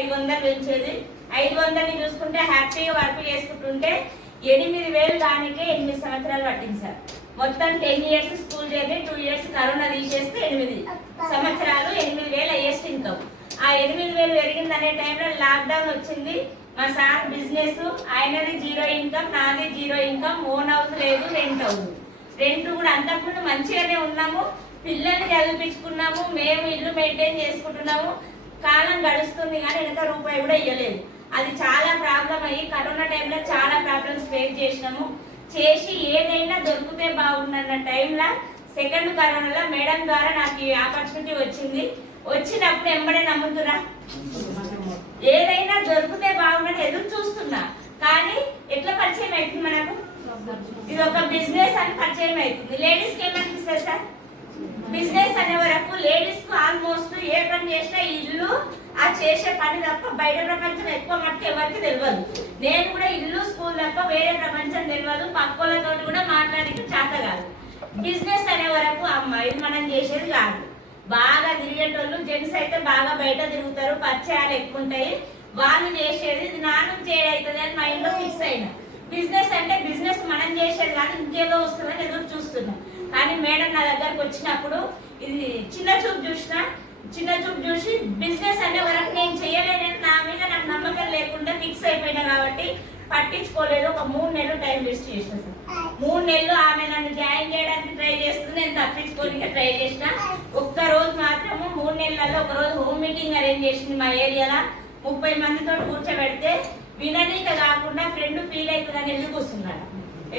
500 పెంచేది. 500ని చూసుకుంటే హ్యాపీగా వర్క్ చేసుకుంటుంటే 8,000 దానికే 8 సంవత్సరాలు పట్టింది సార్. మొత్తం 10 years school journey, 2 years corona తీసేస్తే 8 సంవత్సరాలు 8,000 హైయెస్ట్ ఇన్కమ్. ఆ 8,000 పెరిగిందనే టైంలో లాక్డౌన్ వచ్చింది. మా సార్ బిజినెస్, ఆయనది 0 ఇన్కమ్, నాది 0 ఇన్కమ్. ఓన్ హౌస్ లేదు, రెంట్ హౌస్. రెంట్ కూడా అంతకుముందు మంచిగానే ఉన్నాము, పిల్లల్ని చదివించుకున్నాము, మేము ఇల్లు మెయింటైన్ చేసుకుంటున్నాము. కాలం గడుస్తుంది కానీ వెనక రూపాయి కూడా ఇవ్వలేదు. అది చాలా ప్రాబ్లం అయ్యి కరోనా టైంలో చాలా ప్రాబ్లమ్స్ ఫేస్ చేసినాము. చేసి ఏదైనా దొరికితే బాగుందన్న టైంలో సెకండ్ కరోనాలో మేడం ద్వారా నాకు ఈ ఆపర్చునిటీ వచ్చింది. వచ్చినప్పుడు ఎంబడే నమ్ముతున్నా, ఏదైనా దొరికితే బాగుందని ఎదురు చూస్తున్నా. కానీ ఎట్లా పరిచయం అవుతుంది మనకు, ఇది ఒక బిజినెస్ అని పరిచయం అవుతుంది. లేడీస్కి ఏమనిపిస్తుంది సార్, బిజినెస్ అనే వరకు లేడీస్ కు ఆల్మోస్ట్ ఏ పని చేసినా ఇల్లు ఆ చేసే పని తప్ప బయట ప్రపంచం ఎక్కువ మట్టుకు ఎవరికి తెలియదు. నేను కూడా ఇల్లు స్కూల్ తప్ప వేరే ప్రపంచం తెలియదు. పక్కలతో కూడా మాట్లాడికి చేత కాదు. బిజినెస్ అనే వరకు అమ్మ ఇది మనం చేసేది కాదు. బాగా తిరిగేటోళ్ళు జెంట్స్ అయితే బాగా బయట తిరుగుతారు, పరిచయాలు ఎక్కువ ఉంటాయి, వాళ్ళు చేసేది ఇది నాన్న చేయవుతుంది అని మైండ్ లో ఫిక్స్ అయినా. బిజినెస్ అంటే బిజినెస్ మనం చేసేది కాదు, ఇంకేదో వస్తుందని ఎదురు చూస్తున్నాం. కానీ మేడం నా దగ్గరకు వచ్చినప్పుడు ఇది చిన్న చూపు చూసి బిజినెస్ అనే వరకు నేను చేయలేనని నా మీద నాకు నమ్మకం లేకుండా ఫిక్స్ అయిపోయినా కాబట్టి పట్టించుకోలేదు. ఒక 3 నెలలు టైం వేస్ట్ చేసిన సార్. 3 నెలలు ఆమె నన్ను జాయిన్ చేయడానికి ట్రై చేస్తుంది, నేను తప్పించుకోనికి ట్రై చేసిన. ఒక్కరోజు మాత్రము 3 నెలలలో ఒకరోజు హోమ్ మీటింగ్ అరేంజ్ చేసింది మా ఏరియాలో. 30 మందితో కూర్చోబెడితే విననీక కాకుండా ఫ్రెండ్ ఫీల్ అవుతుందని ఎందుకు వస్తున్నాడు.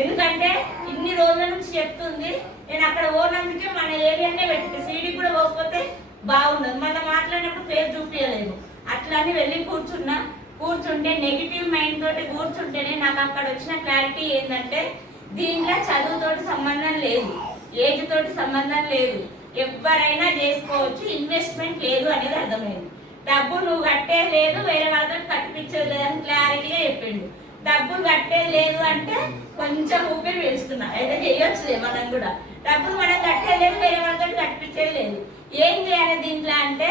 ఎందుకంటే ఇన్ని రోజుల నుంచి చెప్తుంది, నేను అక్కడ ఓనందుకే మన ఏరియానే పెట్టింది. సీడీ కూడా పోకపోతే బాగుండదు, మనం మాట్లాడినప్పుడు పేరు చూపించలేదు. అట్లానే వెళ్ళి కూర్చుంటే నెగిటివ్ మైండ్ తోటి కూర్చుంటేనే నాకు అక్కడ వచ్చిన క్లారిటీ ఏంటంటే దీంట్లో చదువుతోటి సంబంధం లేదు, ఏజ్ తోటి సంబంధం లేదు, ఎవరైనా చేసుకోవచ్చు, ఇన్వెస్ట్మెంట్ లేదు అనేది అర్థమైంది. డబ్బు నువ్వు కట్టేది లేదు, వేరే వాళ్ళతో కట్టిపించేది లేదని క్లారిటీగా చెప్పిండు. డబ్బులు కట్టేది లేదు అంటే కొంచెం ఊపిరి పీల్చుకున్నా, అయితే చేయొచ్చులే మనం కూడా. డబ్బులు మనం కట్టేది లేదు, వేరే వాళ్ళతో కట్టిపించేది లేదు. ఏం చేయాలి దీంట్లో అంటే,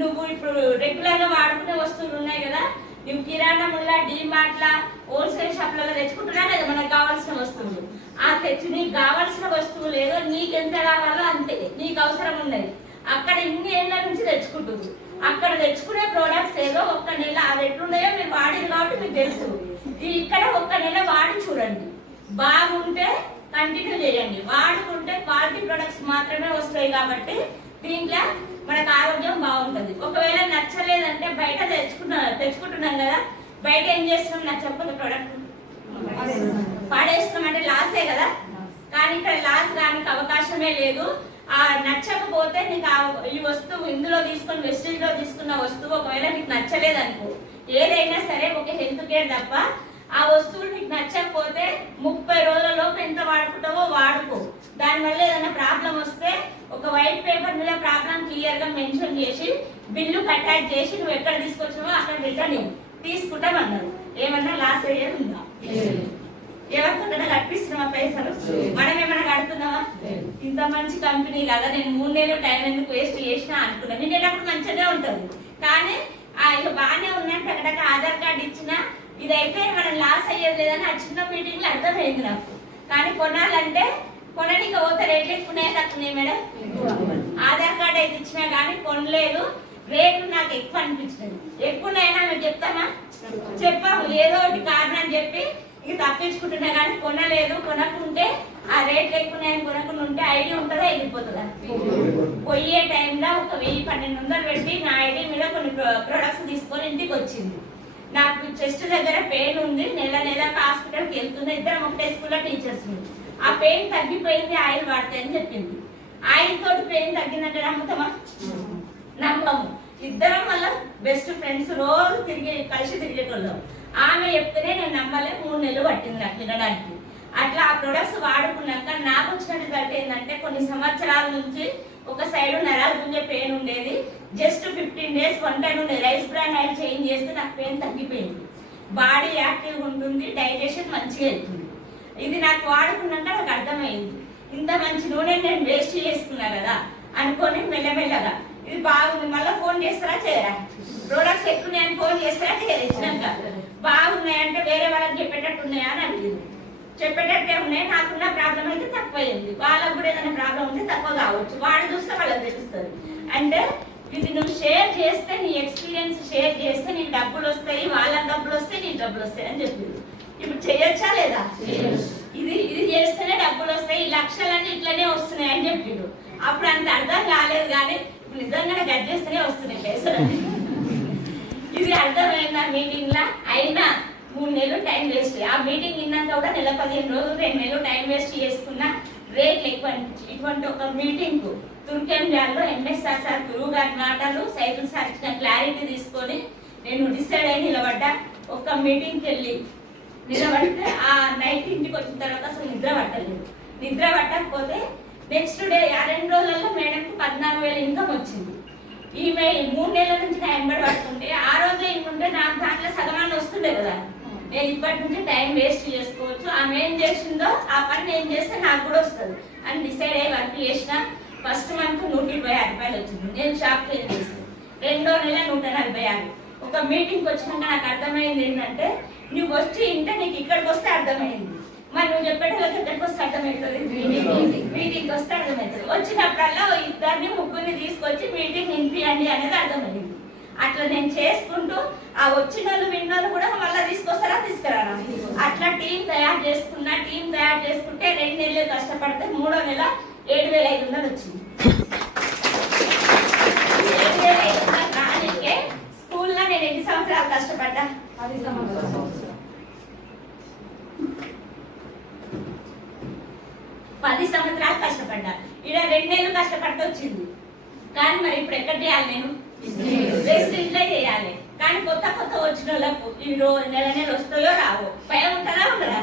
నువ్వు ఇప్పుడు రెగ్యులర్ గా వాడుకునే వస్తువులు ఉన్నాయి కదా, నువ్వు కిరాణా ముల్లా, డీమార్ట్ల, హోల్సేల్ షాప్లలో తెచ్చుకుంటున్నా కదా మనకు కావాల్సిన వస్తువులు. ఆ నీకు కావాల్సిన వస్తువులు ఏదో నీకెంత కావాలో అంతే నీకు అవసరం ఉన్నది. అక్కడ ఇన్ని ఏళ్ళ నుంచి తెచ్చుకుంటుంది. అక్కడ తెచ్చుకునే ప్రోడక్ట్స్ ఏదో 1 నెల అవి ఎట్లున్నాయో మీరు వాడిరు కాబట్టి మీకు తెలుసు. ఇక్కడ 1 నెల వాడి చూడండి, బాగుంటే కంటిన్యూ చేయండి, వాడుకుంటే క్వాలిటీ ప్రొడక్ట్స్ మాత్రమే వస్తాయి. కాబట్టి దీంట్లో మనకు ఆరోగ్యం బాగుంటుంది. ఒకవేళ నచ్చలేదంటే బయట తెచ్చుకుంటున్నాం కదా, బయట ఏం చేస్తున్నాం నచ్చకపోతే ప్రోడక్ట్ పాడేస్తున్నాం అంటే లాసే కదా. కానీ ఇక్కడ లాస్ రానికి అవకాశమే లేదు. ఆ నచ్చకపోతే నీకు ఈ వస్తువు ఇందులో తీసుకుని వెస్టేజ్ లో తీసుకున్న వస్తువు ఒకవేళ నీకు నచ్చలేదనుకో, ఏదైనా సరే ఒక హెల్త్ కేర్ తప్ప ఆ వస్తువులు నీకు నచ్చకపోతే 30 రోజులలోపు ఎంత వాడుకుంటావో వాడుకో. దానివల్ల ఏదైనా ప్రాబ్లం వస్తే ఒక వైట్ పేపర్ మీద ప్రాబ్లం క్లియర్ గా మెన్షన్ చేసి బిల్లు అటాచ్ చేసి నువ్వు ఎక్కడ తీసుకొచ్చినావో అక్కడ రిటర్న్ తీసుకుంటామన్నారు. ఏమన్నా లాస్ అయ్యేది ఉందా? ఎవరితో కట్టిస్తున్నావా పైసలు? మనం ఏమైనా కడుతున్నావా? ఇంత మంచి కంపెనీ కదా, నేను 3 నెలలు టైం ఎందుకు వేస్ట్ చేసినా అనుకున్నా. నిన్నప్పుడు మంచిగానే ఉంటుంది కానీ ఇక బాగానే ఉన్నట్టు అక్కడ ఆధార్ కార్డు ఇచ్చినా ఇదైతే మనం లాస్ అయ్యేది లేదని ఆ చిన్న మీటింగ్ లో అర్థమైంది నాకు. కానీ కొనాలంటే కొనడానికి పోతే రేట్లు ఎక్కువనే తక్కువనే మేడం. ఆధార్ కార్డు అయితే ఇచ్చినా కానీ కొనలేదు, రేట్లు నాకు ఎక్కువ అనిపించినది. ఎక్కువనైనా మేము చెప్తామా? చెప్పాము, ఏదో ఒకటి కారణం చెప్పి ఇక తప్పించుకుంటున్నా. కానీ కొనలేదు. కొనకుంటే ఆ రేట్లు ఎక్కువనాయని కొనకుండా ఉంటే ఐడి ఉంటుందా వెళ్ళిపోతుందా? పోయే టైంలో ఒక 1000-1200 పెట్టి నా ఐడి మీద కొన్ని ప్రొడక్ట్స్ తీసుకొని ఇంటికి వచ్చింది. నాకు చెస్ట్ దగ్గర పెయిన్ ఉంది, నెల హాస్పిటల్కి వెళ్తున్నా. ఇద్దరం ఒకటే స్కూల్లో టీచర్స్. ఆ పెయిన్ తగ్గిపోయింది, ఆయిల్ వాడతాయని చెప్పింది. ఆయిల్ తోటి పెయిన్ తగ్గిందంటే నమ్ముతామా? నమ్మము. ఇద్దరం వల్ల బెస్ట్ ఫ్రెండ్స్, రోజు కలిసి తిరిగేటోళ్ళం. ఆమె చెప్తేనే నేను నమ్మలే. 3 నెలలు పట్టింది నాకు తినడానికి. అట్లా ఆ ప్రొడక్ట్స్ వాడుకున్నాక నాకు వచ్చిన రిజల్ట్ ఏంటంటే, కొన్ని సంవత్సరాల నుంచి ఒక సైడ్ నరాలు గుంజే పెయిన్ ఉండేది. జస్ట్ 15 డేస్ 1 టైం ఉండే రైస్ బ్రాన్ ఆయిల్ చేంజ్ చేస్తే నాకు పెయిన్ తగ్గిపోయింది. బాడీ యాక్టివ్గా ఉంటుంది, డైజెషన్ మంచిగా వెళ్తుంది. ఇది నాకు వాడుకున్నాక నాకు అర్థమైంది, ఇంత మంచి నూనె నేను వేస్ట్ చేసుకున్నా కదా అనుకొని మెల్లమెల్లగా ఇది బాగుంది. మళ్ళీ ఫోన్ చేస్తారా చేయరా? ప్రొడక్ట్స్ ఎక్కున్నాయని ఫోన్ చేస్తే ఇచ్చినాక బాగున్నాయంటే వేరే వాళ్ళకి చెప్పేటట్టు ఉన్నాయా అని అడిగింది. చెప్పేటట్టే ఉన్నాయి, నాకున్న ప్రాబ్లం అయితే తక్కువైంది, వాళ్ళకు కూడా ఏదైనా ప్రాబ్లం ఉంటే తక్కువ కావచ్చు, వాడు చూస్తే వాళ్ళకి తెలుస్తుంది. అంటే ఇది నువ్వు షేర్ చేస్తే, నీ ఎక్స్పీరియన్స్ షేర్ చేస్తే నీకు డబ్బులు వస్తాయి, వాళ్ళకి డబ్బులు వస్తాయి, నీకు డబ్బులు వస్తాయి అని చెప్పింది. ఇప్పుడు చేయొచ్చా లేదా? ఇది ఇది చేస్తేనే డబ్బులు వస్తాయి, ఈ లక్షలన్నీ ఇట్లనే వస్తున్నాయి అని చెప్పిండు. అప్పుడు అంత అర్థం కాలేదు, కానీ నిజంగానే గట్ చేస్తేనే వస్తున్నాయి పైసలు. ఇది అర్థమైందా మీటింగ్ లా? అయినా 3 నెలలు టైం వేస్ట్. ఆ మీటింగ్ విన్నాక కూడా నెల 15 రోజులు 2 నెలలు టైం వేస్ట్ చేసుకున్నా రేట్లు ఎక్కువ. ఇటువంటి ఒక మీటింగ్ కు తుర్కెంజాల్లో ఎంఎస్ఆర్ సార్ గురువు గారి మాటలు, సైకిల్ సార్ ఇచ్చిన క్లారిటీ తీసుకొని నేను డిసైడ్ అయి నిలబడ్డా. ఒక్క మీటింగ్కి వెళ్ళి నిలబడితే ఆ నైట్ ఇంటికి వచ్చిన తర్వాత అసలు నిద్ర పట్టలేదు. నిద్ర పట్టకపోతే నెక్స్ట్ డే ఆ 2 రోజులలో మేడంకు 14,000 ఇన్కమ్ వచ్చింది. ఈమె 3 నెలల నుంచి టైం పడుతుంటే ఆ రోజే ఇంకుంటే నాకు దాంట్లో సగమాన్ని వస్తుండే కదా. నేను ఇప్పటి నుంచి టైం వేస్ట్ చేసుకోవచ్చు, ఆమె ఏం చేసిందో ఆ పని నేను చేస్తే నాకు కూడా వస్తుంది అని డిసైడ్ అయ్యి వర్క్ చేసిన. ఫస్ట్ మంత్ 126 రూపాయలు వచ్చింది. నేను షాప్ క్లీన్ చేసాను. 2వ నెల 146. ఒక మీటింగ్కి వచ్చినాక నాకు అర్థమైంది ఏంటంటే, నువ్వు వచ్చి ఇంటే నీకు ఇక్కడికి వస్తే అర్థమైంది, మరి నువ్వు చెప్పేటోళ్ళకి ఎక్కడికి వస్తే అర్థమవుతుంది, మీటింగ్కి వస్తే అర్థమవుతుంది. వచ్చినప్పుడల్లా 2 3 తీసుకొచ్చి మీటింగ్ వినిపియండి అనేది అర్థమైంది. అట్లా నేను చేసుకుంటూ ఆ వచ్చిన వాళ్ళు విన్నోళ్ళు కూడా మళ్ళీ తీసుకొస్తారా తీసుకురారా అట్లా టీం తయారు చేసుకున్నా. టీం తయారు చేసుకుంటే 2 నెలలు కష్టపడితే 3వ నెల 7,500 వచ్చింది. 7,500 రానికే స్కూల్లో నేను ఎన్ని సంవత్సరాలు కష్టపడ్డా? 10 సంవత్సరాలు. 10 సంవత్సరాలు కష్టపడ్డా. ఇక్కడ 2 నెలలు కష్టపడితే వచ్చింది. కానీ మరి ఇప్పుడు ఎక్కడ చేయాలి? నేను వేస్ట్ ఇంట్లో చేయాలి. కానీ కొత్త వచ్చిన వాళ్ళకు ఈ రోజు నెల వస్తాయో రావో భయం ఉంటుందా? ఉండదా?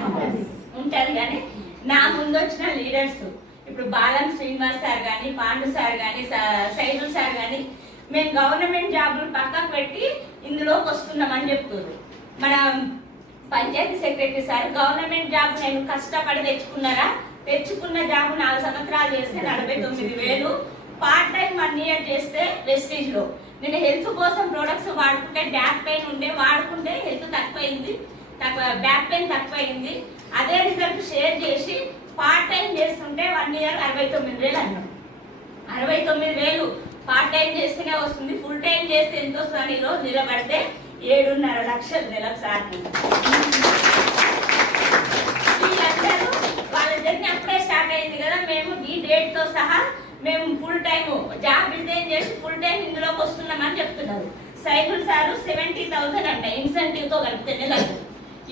ఉంటుంది. కానీ నా ముందు వచ్చిన లీడర్స్ ఇప్పుడు బాలం శ్రీనివాస్ సార్ కానీ, పాండు సార్ కానీ, సైదుల్ సార్ కానీ, మేము గవర్నమెంట్ జాబులు పక్కకు పెట్టి ఇందులోకి వస్తున్నామని చెప్తున్నారు. మన పంచాయతీ సెక్రటరీ సార్ గవర్నమెంట్ జాబ్ నేను కష్టపడి తెచ్చుకున్న జాబు 4 సంవత్సరాలు చేస్తే 49,000, పార్ట్ టైం 1 ఇయర్ చేస్తే వెస్టేజ్ లో. నేను హెల్త్ కోసం ప్రొడక్ట్స్ వాడుకుంటే బ్యాక్ పెయిన్ ఉండే, వాడుకుంటే హెల్త్ తక్కువైంది, బ్యాక్ పెయిన్ తక్కువైంది. అదే రిజల్ట్ షేర్ చేసి పార్ట్ టైం చేస్తుంటే 1 ఇయర్ 69,000 అన్నాం. 69,000 పార్ట్ టైం చేస్తేనే వస్తుంది, ఫుల్ టైం చేస్తే ఎంత వస్తుంది? ఈరోజు నిలబడితే 7.5 లక్షలు నెలకు సార్. వీళ్ళందరూ వాళ్ళ జర్నీ అప్పుడే స్టార్ట్ అయింది కదా. మేము ఈ డేట్ తో సహా మేము ఫుల్ టైం జాబ్ రిజైన్ చేసి ఫుల్ టైం ఇందులోకి వస్తున్నామని చెప్తున్నారు. సైకిల్ సారు 70,000 అంట ఇన్సెంటివ్ తో కలిపితే నెలకు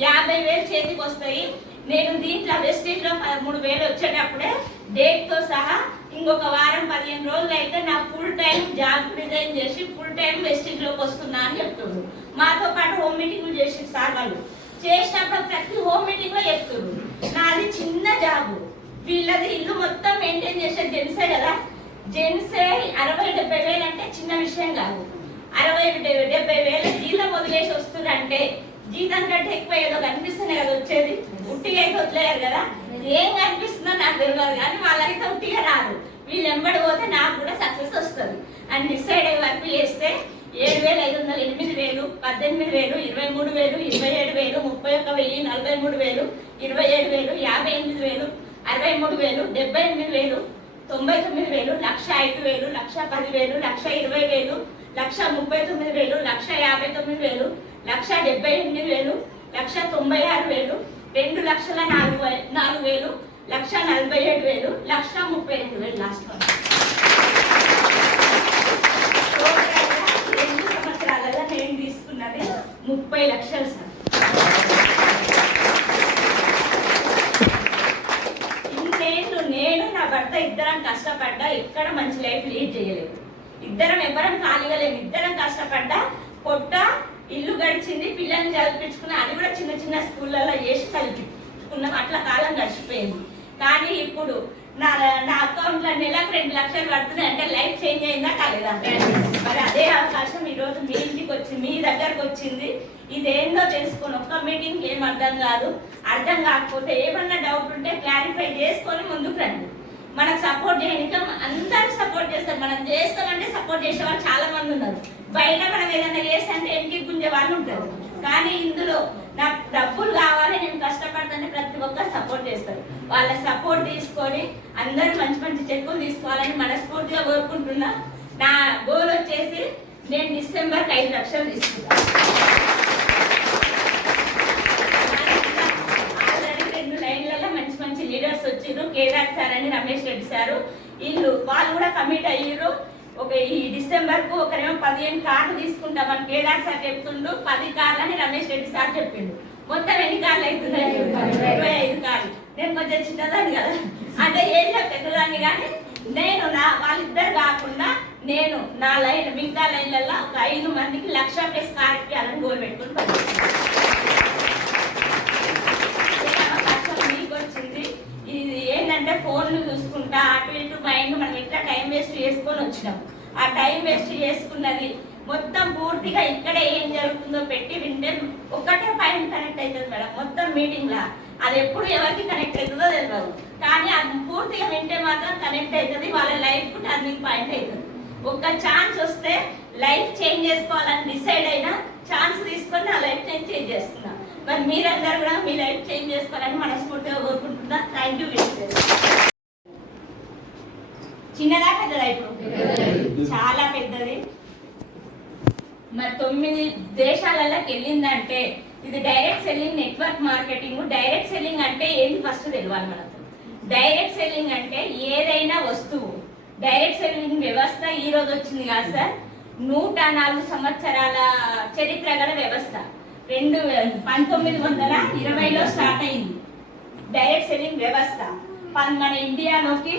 50,000 చేతికి వస్తాయి. నేను దీంట్లో వెస్టేజ్ లో 13,000 వచ్చేటప్పుడే డేట్ తో సహా ఇంకొక వారం 15 రోజులు అయితే నా ఫుల్ టైం జాబ్ రిజైన్ చేసి ఫుల్ టైం వెస్టేజ్ లోకి వస్తున్నా అని చెప్తున్నారు. మాతో పాటు హోమ్ మీటింగ్లు చేసి సార్ వాళ్ళు చేసినప్పుడు ప్రతి హోమ్ మీటింగ్ లో చెప్తున్నారు. నాది చిన్న జాబు, వీళ్ళది ఇల్లు మొత్తం మెయింటైన్ చేసే జెంట్సే కదా. జెంట్సే 60-70,000 అంటే చిన్న విషయం కాదు. 60-70,000 జీతం వదిలేసి వస్తుందంటే జీతం కంటే ఎక్కువ ఏదో కనిపిస్తుంది కదా వచ్చేది. ఉట్టిగా అయితే వదిలేరు కదా. ఏం కనిపిస్తుందో నాకు తెలియదు, కానీ వాళ్ళకైతే ఉట్టిగా రాదు. వీళ్ళు ఎంబడి పోతే నాకు కూడా సక్సెస్ వస్తుంది అని డిసైడ్ అయ్యి వర్క్ చేస్తే 7,500, 8,000, 18,000, 23,000, 27,000, 31,000, 43,000, 27,000, 58,000, 63,000, 78,000, 99,000, 1,05,000, 1,10,000, 1,20,000, 1,39,000, 1,59,000, 1,78,000, 1,96,000, 2,04,000, 1,47,000, 1,32,000 లాస్ట్ మంత్. 2 సంవత్సరాలలో నేను తీసుకున్నది 30 లక్షలు సార్. ఇన్నేళ్ళు నేను నా భర్త ఇద్దరం కష్టపడ్డా, ఎక్కడ మంచి లైఫ్ లీడ్ చేయలేదు. ఇద్దరం ఎవరం ఖాళీగా లేము, ఇద్దరం కష్టపడ్డా. పొట్ట ఇల్లు గడిచింది, పిల్లల్ని చదివించుకున్నా, అది కూడా చిన్న చిన్న స్కూళ్ళల్లో చేసి చదివించుకున్నాం. అట్లా కాలం గడిచిపోయింది. కానీ ఇప్పుడు నా అకౌంట్ లో నెలకు 2 లక్షలు పడుతుంది అంటే లైఫ్ చేంజ్ అయిందా కాలేదా? మరి అదే అవకాశం ఈ రోజు మీ ఇంటికి వచ్చింది, మీ దగ్గరకు వచ్చింది. ఇదేందో తెలుసుకొని ఒక్క మీటింగ్ ఏం అర్థం కాదు. అర్థం కాకపోతే ఏమన్నా డౌట్ ఉంటే క్లారిఫై చేసుకొని ముందుకు రండి. మనకు సపోర్ట్ చేయడానికి అందరూ సపోర్ట్ చేస్తారు. మనం చేస్తామంటే సపోర్ట్ చేసే వాళ్ళు చాలా మంది ఉన్నారు. బయట మనం ఏదైనా చేస్తే అంటే ఎన్కి గుంజే వాళ్ళు ఉంటారు. కానీ ఇందులో నాకు డబ్బులు కావాలి, నేను కష్టపడుతుంటే ప్రతి ఒక్కరు సపోర్ట్ చేస్తారు. వాళ్ళ సపోర్ట్ తీసుకొని అందరూ మంచి మంచి చెక్కులు తీసుకోవాలని మనస్ఫూర్తిగా కోరుకుంటున్నా. నా గోల్ వచ్చేసి నేను డిసెంబర్కి 5 లక్షలు తీసుకున్నాను. ఆల్రెడీ 2 లైన్లలో మంచి మంచి లీడర్స్ వచ్చిర్రు. కేదార్ సార్ అని, రమేష్ రెడ్డి సారు, వాళ్ళు కూడా కమిట్ అయ్యారు. ఈ డిసెంబర్కు ఒకరేమో 15 కార్లు తీసుకుంటామని కేదార్ సార్ చెప్తుండు. 10 కార్లు అని రమేష్ రెడ్డి సార్ చెప్పిండు. మొత్తం ఎన్ని కార్లు అవుతున్నాయి? 25 కార్లు. నేను కొంచెం చిన్నదాన్ని కదా, అంటే ఏం పెద్దదాన్ని, కానీ నేను వాళ్ళిద్దరు కాకుండా నేను నా లైన్ మిగతా లైన్లలో ఒక 5 మందికి 1 లక్ష ప్లస్ కార్ ఇప్పించాలని గోల్ పెట్టుకుని కష్టం మీకు వచ్చింది. ఇది ఏంటంటే ఫోన్లు చూసుకుంటా అటు ఇటు మైండ్ మనం ఎట్లా టైం వేస్ట్ చేసుకొని వచ్చినాం. ఆ టైం వేస్ట్ చేసుకున్నది మొత్తం పూర్తిగా ఇక్కడే ఏం జరుగుతుందో పెట్టి వింటే ఒకటే పాయింట్ కనెక్ట్ అవుతుంది మేడం. మొత్తం మీటింగ్ లా అది ఎప్పుడు ఎవరికి కనెక్ట్ అవుతుందో తెలియదు, కానీ అది పూర్తిగా వింటే మాత్రం కనెక్ట్ అవుతుంది. వాళ్ళ లైఫ్ టర్నింగ్ పాయింట్ అవుతుంది. ఒక్క ఛాన్స్ వస్తే లైఫ్ చేంజ్ చేసుకోవాలని డిసైడ్ అయినా ఛాన్స్ తీసుకొని నా లైఫ్ చేంజ్ చేసుకున్నా. మరి మీరందరూ కూడా మీ లైఫ్ చేంజ్ చేసుకోవాలని మనస్ఫూర్తిగా కోరుకుంటున్నా. Thank you. చిన్నదా పెద్దదా? ఇప్పుడు చాలా పెద్దది. మరి 9 దేశాలలోకి వెళ్ళిందంటే ఇది direct selling network marketing. Direct selling అంటే ఏంటి ఫస్ట్ తెలియాలి మనకు. డైరెక్ట్ సెల్లింగ్ అంటే ఏదైనా వస్తువు, డైరెక్ట్ సెల్లింగ్ వ్యవస్థ ఈ రోజు వచ్చింది కాదు సార్, 104 సంవత్సరాల చరిత్ర గల వ్యవస్థ. 1920లో స్టార్ట్ అయింది డైరెక్ట్ సెల్లింగ్ వ్యవస్థ. మన ఇండియాలోకి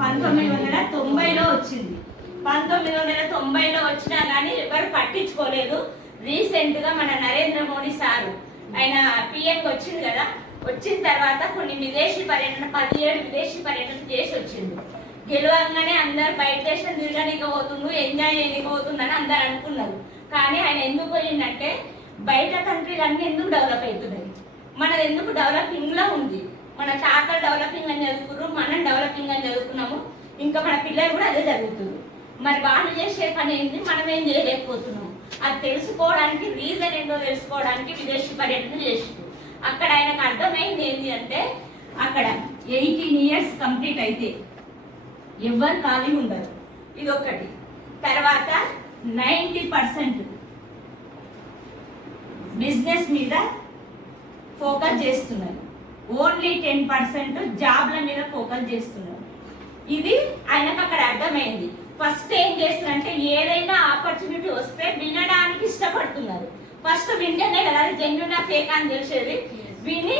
1990లో వచ్చింది. 1990లో వచ్చినా కానీ ఎవరు పట్టించుకోలేదు. రీసెంట్ గా మన నరేంద్ర మోడీ సారు ఆయన పిఎంకి వచ్చింది కదా, వచ్చిన తర్వాత కొన్ని విదేశీ పర్యటన 17 విదేశీ పర్యటన చేసి వచ్చింది. గెలవంగానే అందరు బయట దేశం తిరగనికపోతుండు, ఎంజాయ్ చేయకపోతుందని అందరు అనుకున్నారు. కానీ ఆయన ఎందుకు పోయిందంటే బయట కంట్రీలు అన్ని ఎందుకు డెవలప్ అవుతున్నాయి, మనది ఎందుకు డెవలపింగ్ లో ఉంది. మన తాతలు డెవలపింగ్ అని చదువుకున్నారు, మనం డెవలపింగ్ అని చదువుకున్నాము, ఇంకా మన పిల్లలు కూడా అదే చదువుతున్నారు. మరి వాళ్ళు చేసే పని ఏంటి, మనం ఏం చేయలేకపోతున్నాం. అది తెలుసుకోవడానికి రీజన్ ఏంటో తెలుసుకోవడానికి విదేశీ పర్యటన చేసిండు. అక్కడ ఆయనకు అర్థమైంది ఏంటి అంటే అక్కడ 18 years కంప్లీట్ అయితే ఎవరు ఖాళీ ఉండరు, ఇది ఒకటి. తర్వాత 90% బిజినెస్ మీద ఫోకస్ చేస్తున్నారు, ఓన్లీ 10% జాబ్ల మీద ఫోకస్ చేస్తున్నారు. ఇది ఆయనకు అక్కడ అర్థమైంది. ఫస్ట్ ఏం చేస్తున్నారంటే ఏదైనా ఆపర్చునిటీ వస్తే వినడానికి ఇష్టపడుతున్నారు. ఫస్ట్ వింటేనే కదా జెన్యూన్ ఫేక్ అని తెలిసేది. విని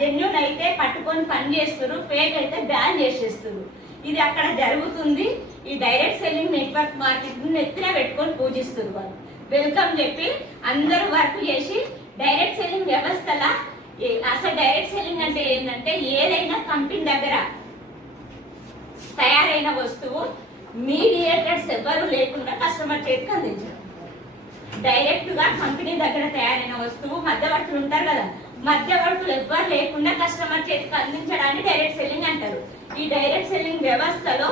జెన్యూన్ అయితే పట్టుకొని పని చేస్తారు, ఫేక్ అయితే బ్యాన్ చేసేస్తారు. ఇది అక్కడ జరుగుతుంది. ఈ డైరెక్ట్ సెల్లింగ్ నెట్వర్క్ మార్కెటింగ్ ఎత్తున పెట్టుకొని పూజిస్తారు. వాళ్ళు వెల్కమ్ చెప్పి అందరూ వర్క్ చేసి డైరెక్ట్ సెల్లింగ్ వ్యవస్థలా. అసలు డైరెక్ట్ సెల్లింగ్ అంటే ఏంటంటే ఏదైనా కంపెనీ దగ్గర తయారైన వస్తువు మీడియేటర్స్ ఎవ్వరు లేకుండా కస్టమర్ చేతికి అందించడం. డైరెక్ట్ గా కంపెనీ దగ్గర తయారైన వస్తువు మధ్యవర్తులు ఉంటారు కదా, మధ్యవర్తులు ఎవ్వరు లేకుండా కస్టమర్ చేతికి అందించడాన్ని డైరెక్ట్ సెల్లింగ్ అంటారు. ఈ డైరెక్ట్ సెల్లింగ్ వ్యవస్థలో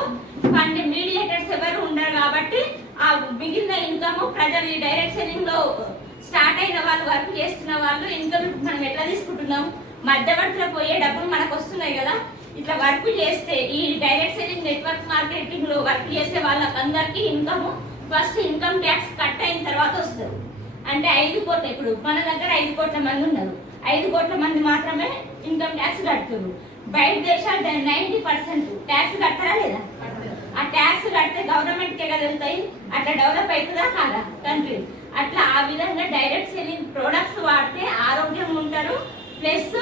కొన్ని మీడియేటర్స్ ఎవరు ఉండరు కాబట్టి ఆ మిగిలిన ఇన్కమ్ ప్రజలు ఈ డైరెక్ట్ సెల్లింగ్ లో స్టార్ట్ అయిన వాళ్ళు, వర్క్ చేస్తున్న వాళ్ళు ఇన్కమ్ మనం ఎట్లా తీసుకుంటున్నాం, మధ్యవర్తులు పోయే డబ్బులు మనకు వస్తున్నాయి కదా. ఇట్లా వర్క్ చేస్తే ఈ డైరెక్ట్ సెల్లింగ్ నెట్వర్క్ మార్కెటింగ్ లో వర్క్ చేసే వాళ్ళకందరికీ income first income tax cut అయిన తర్వాత వస్తుంది. అంటే 5 కోట్ల, ఇప్పుడు మన దగ్గర 5 కోట్ల మంది ఉన్నారు, 5 కోట్ల మంది మాత్రమే ఇన్కమ్ ట్యాక్స్ కడుతున్నారు. బయట దేశాలు 90% ట్యాక్స్ కట్టారా లేదా? ఆ ట్యాక్స్ కడితే గవర్నమెంట్ కే కదా వెళ్తాయి. అట్లా డెవలప్ అవుతుందా కాదా కంట్రీ? అట్లా ఆ విధంగా డైరెక్ట్ సెల్లింగ్ ప్రొడక్ట్స్ వాడితే ఆరోగ్యం ఉంటారు, ప్లస్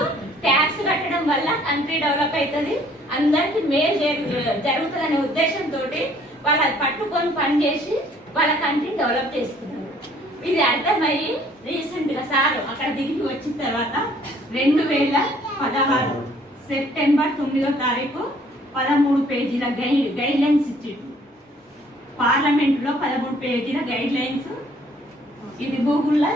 ట్యాక్స్ కట్టడం వల్ల కంట్రీ డెవలప్ అవుతుంది, అందరికి మేలు జరుగుతుంది అనే ఉద్దేశంతో వాళ్ళు అది పట్టుకొని పని చేసి వాళ్ళ కంట్రీ డెవలప్ చేస్తున్నారు. ఇది అర్థమయ్యి రీసెంట్ గా సార్ అక్కడ దిగి వచ్చిన తర్వాత 2016 సెప్టెంబర్ 9వ తారీఖు 13 పేజీల గైడ్ లైన్స్ ఇచ్చిండు. పార్లమెంట్ లో 13 పేజీల గైడ్ లైన్స్. ఇది గూగుల్లో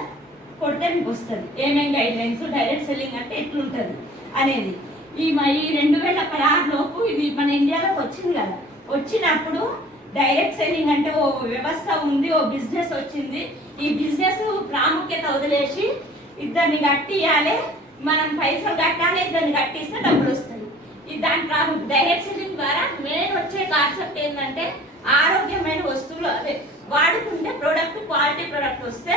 కొడితే మీకు వస్తుంది ఏమేమి గైడ్ లైన్స్, డైరెక్ట్ సెల్లింగ్ అంటే ఎట్లుంటుంది అనేది. ఈ 2016 లోపు ఇది మన ఇండియాలోకి వచ్చింది కదా. వచ్చినప్పుడు డైరెక్ట్ సెల్లింగ్ అంటే ఓ వ్యవస్థ ఉంది, ఓ బిజినెస్ వచ్చింది. ఈ బిజినెస్ ప్రాముఖ్యత వదిలేసి ఇద్దరిని కట్టియాలి, మనం పైసలు కట్టాలి, ఇద్దరిని కట్టిస్తే డబ్బులు వస్తాయి. ఇది దాని ప్రాముఖ్యత. డైరెక్ట్ సెల్లింగ్ ద్వారా మెయిన్ వచ్చే కాన్సెప్ట్ ఏంటంటే ఆరోగ్యమైన వస్తువులు అదే వాడుకుంటే ప్రొడక్ట్ క్వాలిటీ ప్రొడక్ట్ వస్తే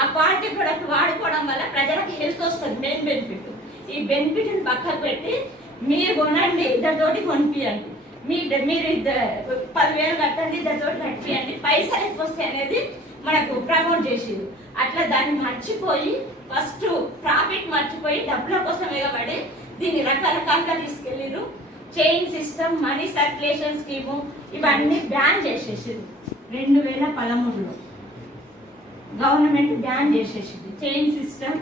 ఆ క్వాలిటీ ప్రొడక్ట్ వాడుకోవడం వల్ల ప్రజలకు హెల్త్ వస్తుంది. Main benefit. ఈ బెనిఫిట్ని పక్కకు పెట్టి మీరు కొనండి, ఇద్దరితోటి కొనిపియండి, మీరు 10,000 కట్టండి, ఇద్దరితోటి కట్టియండి, పైసలు ఎక్కువ వస్తాయి అనేది మనకు ప్రమోట్ చేసేది. అట్లా దాన్ని మర్చిపోయి ఫస్ట్ ప్రాఫిట్ మర్చిపోయి డబ్బుల కోసం ఎగబడి దీన్ని రకరకాలుగా తీసుకెళ్ళిరు. Chain system, money circulation scheme ఇవన్నీ బ్యాన్ చేసేసింది. 2013లో గవర్నమెంట్ బ్యాన్ చేసేసింది. Chain system,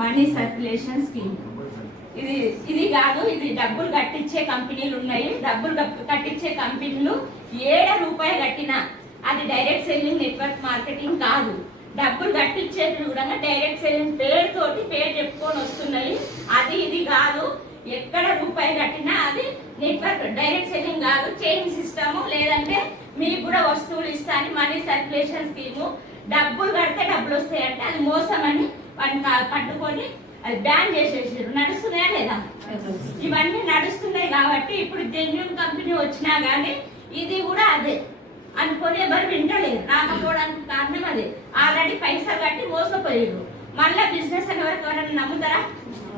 money circulation scheme ఇది కాదు. ఇది డబ్బులు కట్టించే కంపెనీలు ఉన్నాయి. డబ్బులు కట్టించే కంపెనీలు ₹7 కట్టినా అది డైరెక్ట్ సెల్లింగ్ నెట్వర్క్ మార్కెటింగ్ కాదు. డబ్బులు కట్టించేది కూడా డైరెక్ట్ సెల్లింగ్ పేరు చెప్పుకొని వస్తున్నాయి. అది ఇది కాదు. ఎక్కడ రూపాయి కట్టినా అది నెట్వర్క్ డైరెక్ట్ సెల్లింగ్ కాదు. చైన్ సిస్టము, లేదంటే మీకు కూడా వస్తువులు ఇస్తాను, మనీ సర్క్యులేషన్ స్కీము. డబ్బులు కడితే డబ్బులు వస్తాయంటే అది మోసం అని వాటిని పట్టుకొని అది బ్యాన్ చేసేసారు. నడుస్తున్నాయా లేదా? ఇవన్నీ నడుస్తున్నాయి కాబట్టి ఇప్పుడు జెన్యూన్ కంపెనీ వచ్చినా కానీ ఇది కూడా అదే అనుకొని ఎవరు వింటలేదు. రాకపోవడానికి కారణం అదే. ఆల్రెడీ పైసలు కట్టి మోసపోయారు. మళ్ళీ బిజినెస్ అని ఎవరైనా నమ్ముతారా?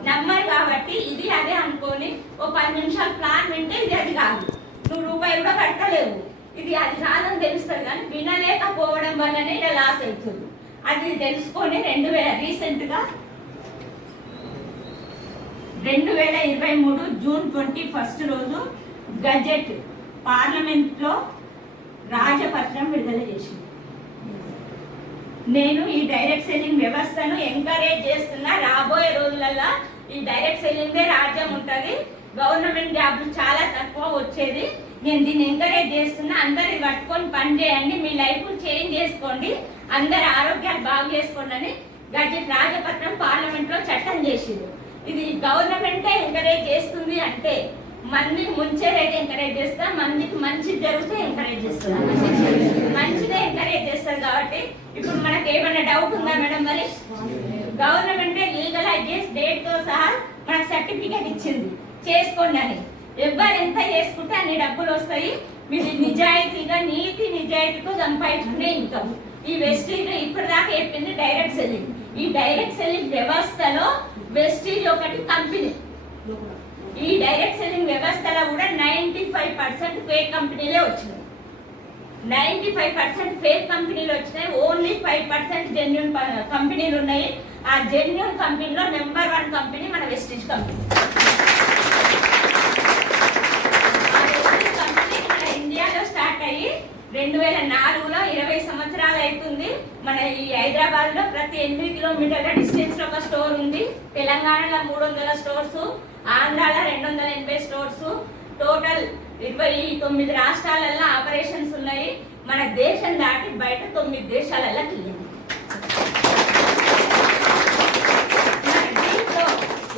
నమ్మరు. కాబట్టి ఇది అదే అనుకొని ఓ 10 నిమిషాలు ప్లాన్ వింటే ఇది అది కాదు. నువ్వు ₹1 కూడా కట్టలేవు. ఇది అది కాదని తెలుస్తుంది కానీ వినలేకపోవడం వల్లనే ఇలా లాస్ అవుతుంది. అది తెలుసుకొని రీసెంట్గా 2023 జూన్ 21 రోజు గజెట్ పార్లమెంట్లో రాజపత్రం విడుదల చేసింది. నేను ఈ డైరెక్ట్ సెల్లింగ్ వ్యవస్థను ఎంకరేజ్ చేస్తున్నా. రాబోయే రోజులలో ఈ డైరెక్ట్ సెల్లింగ్ రాజ్యం ఉంటుంది. గవర్నమెంట్ జాబ్లు చాలా తక్కువ వచ్చేది. నేను దీన్ని ఎంకరేజ్ చేస్తున్నా. అందరు ఇది పట్టుకొని పని చేయండి, మీ లైఫ్ చేంజ్ చేసుకోండి, అందరి ఆరోగ్యాలు బాగు చేసుకోండి అని గజెట్ రాజపత్రం పార్లమెంట్లో చట్టం చేసింది. ఇది గవర్నమెంటే ఎంకరేజ్ చేస్తుంది అంటే మంది ముంచేదైతే ఎంకరేజ్ చేస్తా, మందికి మంచి జరిగితే ఎంకరేజ్ చేస్తుంది. మంచిదే ఎంకరేజ్ చేస్తుంది. కాబట్టి ఇప్పుడు మనకి ఏమైనా డౌట్ ఉందా మేడం? మరి గవర్నమెంటే లీగలైజ్ చేసి డేట్ తో సహా మనకు సర్టిఫికేట్ ఇచ్చింది, చేసుకోండి అని. ఎవరు ఎంత చేసుకుంటే అన్ని డబ్బులు వస్తాయి. మీరు నిజాయితీగా నిజాయితీతో సంపాదించుకునే ఇన్కమ్. ఈ వెస్టీజ్ ఇప్పటిదాకా చెప్పింది డైరెక్ట్ సెల్లింగ్. ఈ డైరెక్ట్ సెల్లింగ్ వ్యవస్థలో వెస్టీజ్ ఒకటి కంపెనీ. ఈ డైరెక్ట్ సెల్లింగ్ వ్యవస్థలో కూడా 95% ఫేక్ కంపెనీలే వచ్చినాయి. 95% ఫేక్ కంపెనీలు వచ్చినాయి. ఓన్లీ 5% జెన్యూన్ కంపెనీలు ఉన్నాయి. ఆ జెన్యూన్ కంపెనీలో నెంబర్ 1 కంపెనీ మన వెస్టీజ్ కంపెనీ. ఆ వెస్టీజ్ కంపెనీ మన ఇండియాలో స్టార్ట్ అయ్యి 2004లో 20 సంవత్సరాలు అవుతుంది. మన ఈ హైదరాబాద్ లో ప్రతి 8 కిలోమీటర్ల డిస్టెన్స్ లో ఒక స్టోర్ ఉంది. తెలంగాణలో 300 స్టోర్స్, ఆంధ్రాలో 280 స్టోర్స్, టోటల్ 29 రాష్ట్రాలలో ఆపరేషన్స్ ఉన్నాయి. మన దేశం దాటి బయట 9 దేశాలలో వెళ్ళింది. దీంట్లో